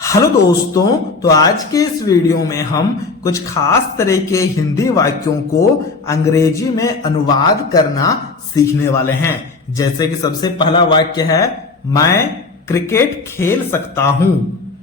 Hello दोस्तों, तो आज के इस वीडियो में हम कुछ खास तरह के हिंदी वाक्यों को अंग्रेजी में अनुवाद करना सीखने वाले हैं। जैसे कि सबसे पहला वाक्य है मैं क्रिकेट खेल सकता हूं।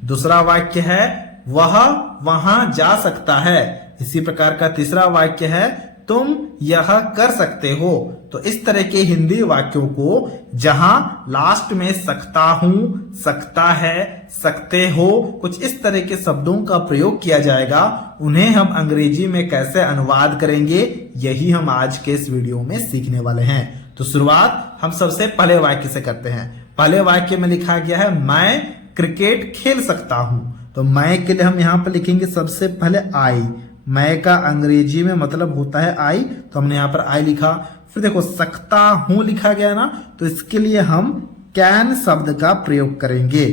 दूसरा वाक्य है वह वहां जा सकता है। इसी प्रकार का तीसरा वाक्य है तुम यह कर सकते हो। तो इस तरह के हिंदी वाक्यों को जहां लास्ट में सकता हूं, सकता है, सकते हो, कुछ इस तरह के शब्दों का प्रयोग किया जाएगा, उन्हें हम अंग्रेजी में कैसे अनुवाद करेंगे, यही हम आज के इस वीडियो में सीखने वाले हैं। तो शुरुआत हम सबसे पहले वाक्य से करते हैं। पहले वाक्य में लिखा गया है मैं क्रिकेट खेल सकता हूं। तो मैं के लिए हम यहां पर लिखेंगे सबसे पहले आई। मैं का अंग्रेजी में मतलब होता है आई, तो हमने यहां पर आई लिखा। फिर देखो सकता हूं लिखा गया ना, तो इसके लिए हम कैन शब्द का प्रयोग करेंगे।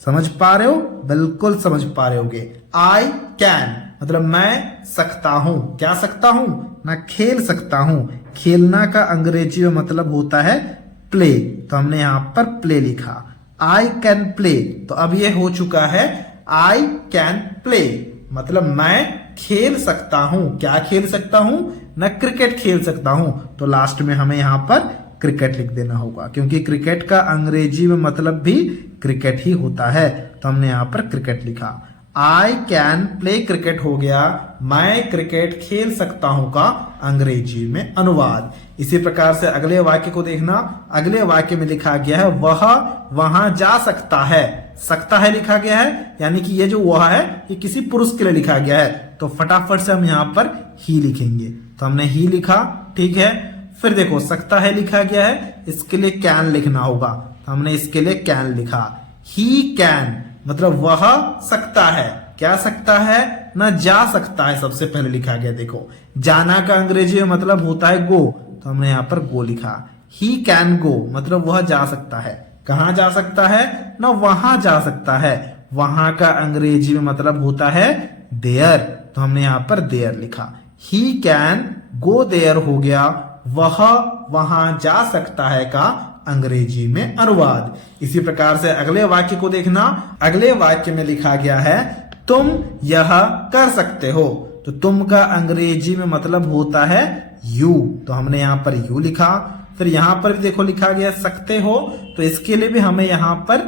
समझ पा रहे हो? बिल्कुल समझ पा रहे होगे। आई कैन मतलब मैं सकता हूं। क्या सकता हूं ना, खेल सकता हूं। खेलना का अंग्रेजी में मतलब होता है प्ले, तो हमने यहां पर प्ले लिखा। आई कैन प्ले, तो अब ये हो चुका है आई कैन प्ले मतलब मैं खेल सकता हूं। क्या खेल सकता हूं ना, क्रिकेट खेल सकता हूं। तो लास्ट में हमें यहां पर क्रिकेट लिख देना होगा, क्योंकि क्रिकेट का अंग्रेजी में मतलब भी क्रिकेट ही होता है। तो हमने यहां पर क्रिकेट लिखा। आई कैन प्ले क्रिकेट हो गया मैं क्रिकेट खेल सकता हूं का अंग्रेजी में अनुवाद। इसी प्रकार से अगले वाक्य को देखना। अगले वाक्य में लिखा गया है वह वहां जा सकता है। सकता है लिखा गया है, यानी कि ये जो वह है ये किसी पुरुष के लिए लिखा गया है। तो फटाफट से हम यहां पर ही लिखेंगे। तो हमने ही लिखा, ठीक है। फिर देखो सकता है लिखा गया है, इसके लिए कैन लिखना होगा। तो हमने इसके लिए कैन लिखा। ही कैन मतलब वह सकता है। क्या सकता है ना, जा सकता है सबसे पहले लिखा गया। देखो जाना का अंग्रेजी में मतलब होता है गो, तो हमने यहां पर गो लिखा। ही कैन गो मतलब वह जा सकता है। कहां जा सकता है ना, वहां जा सकता है। वहां का अंग्रेजी में मतलब होता है देयर, तो हमने यहां पर देयर लिखा। ही कैन गो देयर हो गया वह वहां जा सकता है का अंग्रेजी में अनुवाद। इसी प्रकार से अगले वाक्य को देखना। अगले वाक्य में लिखा गया है तुम यह कर सकते हो। तो तुम का अंग्रेजी में मतलब होता है यू, तो हमने यहां पर यू लिखा। फिर यहां पर भी देखो लिखा गया सकते हो, तो इसके लिए भी हमें यहां पर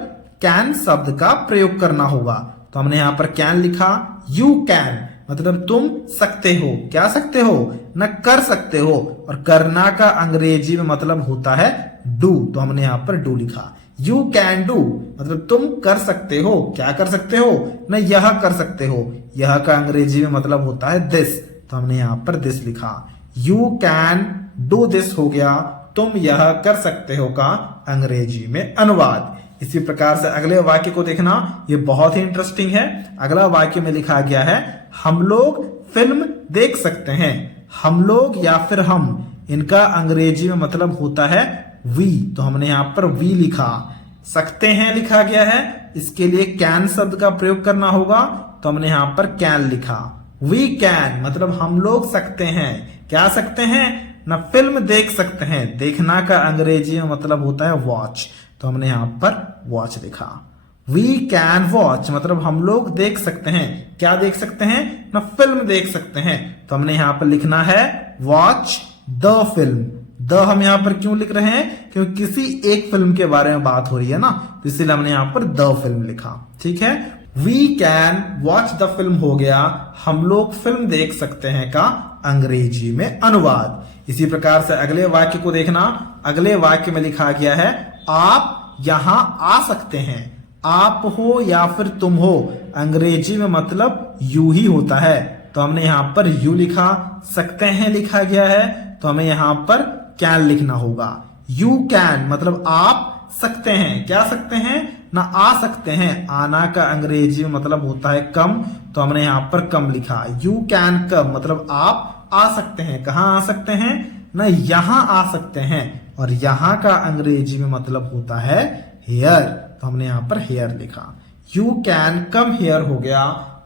कैन शब्द का प्रयोग करना होगा। तो हमने यहां पर कैन लिखा। यू कैन मतलब तुम सकते हो। क्या सकते हो ना, कर सकते हो। और करना का अंग्रेजी में मतलब होता है डू, तो हमने यहां पर डू लिखा। यू कैन डू मतलब तुम कर सकते हो। क्या कर सकते हो ना, यह कर सकते हो। यह का अंग्रेजी में मतलब होता है दिस, तो हमने यहां पर दिस लिखा। यू कैन डू दिस हो गया तुम यह कर सकते हो का अंग्रेजी में अनुवाद। इसी प्रकार से अगले वाक्य को देखना, ये बहुत ही इंटरेस्टिंग है। अगला वाक्य में लिखा गया है हम लोग फिल्म देख सकते हैं। हम लोग या फिर हम, इनका अंग्रेजी में मतलब होता है वी, तो हमने यहां पर वी लिखा। सकते हैं लिखा गया है, इसके लिए कैन शब्द का प्रयोग करना होगा, तो हमने यहां पर कैन लिखा। वी कैन मतलब हम लोग सकते हैं। क्या सकते हैं ना, फिल्म देख सकते हैं। देखना का अंग्रेजी में मतलब होता है वॉच, तो हमने यहां पर वॉच लिखा। वी कैन वॉच मतलब हम लोग देख सकते हैं। क्या देख सकते हैं ना, फिल्म देख सकते हैं। तो हमने यहां पर लिखना है वॉच द फिल्म। द हम यहां पर क्यों लिख रहे हैं, क्योंकि किसी एक फिल्म के बारे में बात हो रही है ना, तो इसीलिए हमने यहां पर द फिल्म लिखा। ठीक है, we can watch the film हो गया हम लोग फिल्म देख सकते हैं का अंग्रेजी में अनुवाद। इसी प्रकार से अगले वाक्य को देखना। अगले वाक्य में लिखा गया है आप यहां आ सकते हैं। आप हो या फिर तुम हो, अंग्रेजी में मतलब यू ही होता है, तो हमने यहां पर यू लिखा। सकते हैं लिखा गया है, तो हमें यहां पर कैन लिखना होगा। यू कैन मतलब आप सकते हैं। क्या सकते हैं ना, आ सकते हैं। आना का अंग्रेजी में मतलब होता है कम, तो हमने यहां पर कम लिखा। यू कैन कम मतलब आप आ सकते हैं। कहां आ सकते हैं ना, यहां आ सकते हैं। और यहां का अंग्रेजी में मतलब होता है हेयर, तो हमने यहां पर हेयर लिखा। यू कैन कम हेयर हो गया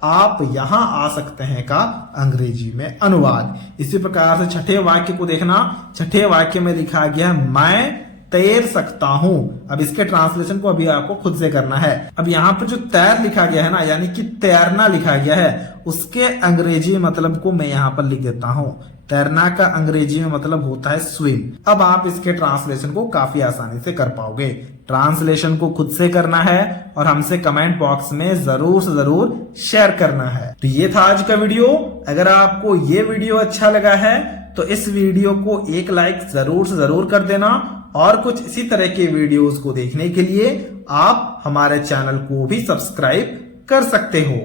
आप यहां आ सकते हैं का अंग्रेजी में अनुवाद। इसी प्रकार से छठे वाक्य को देखना। छठे वाक्य में लिखा गया मैं तैर सकता हूं। अब इसके ट्रांसलेशन को अभी आपको खुद से करना है। अब यहाँ पर जो तैर लिखा गया है ना, यानी कि तैरना लिखा गया है, उसके अंग्रेजी मतलब को मैं यहाँ पर लिख देता हूं। तैरना का अंग्रेजी में मतलब होता है स्विम। अब आप इसके ट्रांसलेशन को काफी आसानी से कर पाओगे। ट्रांसलेशन को खुद से करना है और हमसे कमेंट बॉक्स में जरूर से जरूर शेयर करना है। तो ये था आज का वीडियो। अगर आपको ये वीडियो अच्छा लगा है तो इस वीडियो को एक लाइक जरूर से जरूर कर देना, और कुछ इसी तरह के वीडियोस को देखने के लिए आप हमारे चैनल को भी सब्सक्राइब कर सकते हो।